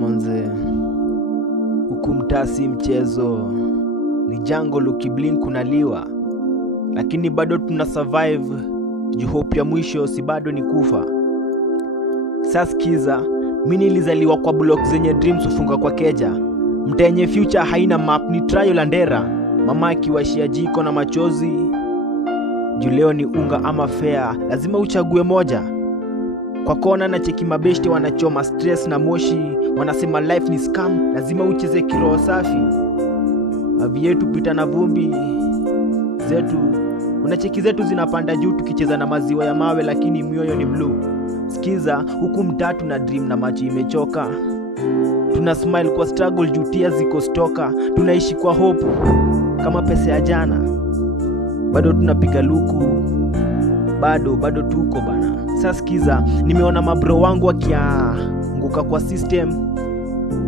Manze, huku mtaa si mchezo, ni jungle, ukiblink kunaliwa, lakini bado tuna survive. Hope ya mwisho si bado ni kufa. Sasa sikiza, mimi nilizaliwa kwa block zenye dreams ufunga kwa keja, mtaa yenye future haina map, ni trial and error. Mama akiwashia jiko na machozi, juu leo ni unga ama fair, lazima uchague moja. Kwa kona na cheki mabeshte wanachoma stress na moshi, wanasema life ni scam, lazima ucheze kiroho safi. Mavi yetu pita na vumbi zetu, unacheki zetu zinapanda juu tukicheza na maziwa ya mawe, lakini mioyo ni blue. Sikiza, huku mtatu na dream na macho imechoka, tuna smile kwa struggle juu tears ziko stoka, tunaishi kwa hope kama pesa ya jana, bado tunapiga luku, bado tuko bana. Sasa sikiza, nimeona mabro wangu wakianguka kwa system,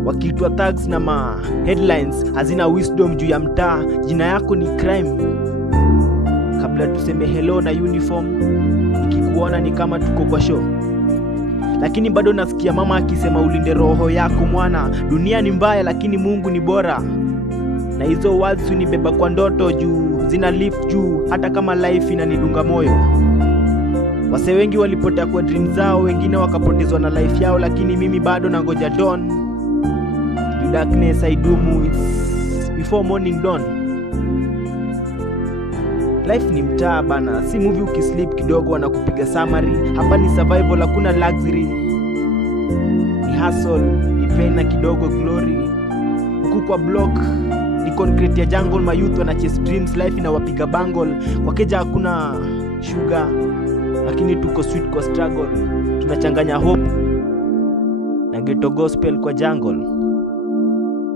wakiitwa thugs na ma headlines hazina wisdom juu ya mtaa. Jina yako ni crime kabla tuseme hello na uniform, ikikuona ni kama tuko kwa show. Lakini bado nasikia mama akisema ulinde roho yako mwana, dunia ni mbaya lakini Mungu ni bora. Na hizo words unibeba kwa ndoto juu zina lift juu, hata kama life inanidunga moyo. Wase wengi walipotea kwa dream zao, wengine wakapotezwa na life yao, lakini mimi bado nangoja dawn. The darkness haidumu, it's before morning dawn. Life ni mtaa bana, si movie ukisleep kidogo wanakupiga summary. Hapa ni survival, hakuna luxury, ni hustle, ni pain na kidogo glory. Huku kwa block ni concrete ya jungle, my youth wana chase dreams, life inawapiga bangle. Kwa keja hakuna sugar, lakini tuko sweet kwa struggle. Tunachanganya hope na ghetto gospel kwa jungle.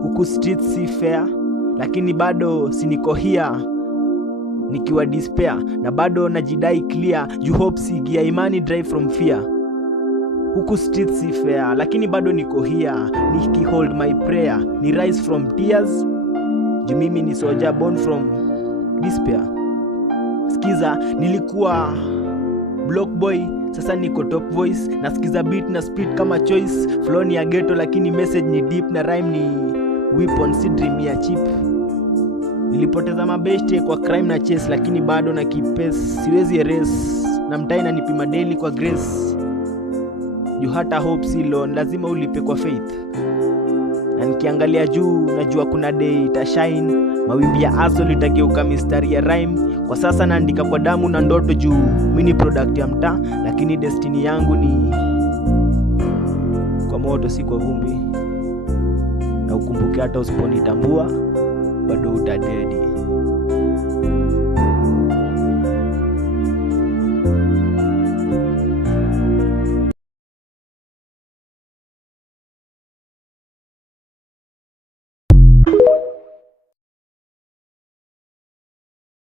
Huku streets si fair, lakini bado siniko here nikiwa despair, na bado najidai clear juu hope si gia, imani drive from fear. Huku streets si fair, lakini bado niko here nikihold my prayer, ni rise from tears juu mimi ni soldier born from despair. Sikiza, nilikuwa block boy, sasa niko top voice, nasikiza beat na speed kama choice. Flow ni ya ghetto lakini message ni deep, na rhyme ni weapon si dream ya cheap. Nilipoteza mabeshte kwa crime na chase, lakini bado na keep pace, siwezi erase, na mtaa inanipima daily kwa grace. Juu hata hope si loan, lazima ulipe kwa faith. Na nikiangalia juu najua kuna day itashine, mawimbi ya hustle itageuka mistari ya rhyme. Kwa sasa naandika kwa damu na ndoto juu mimi ni product ya mtaa, lakini destiny yangu ni kwa moto si kwa vumbi. Na ukumbuke hata usiponitambua bado utadedi.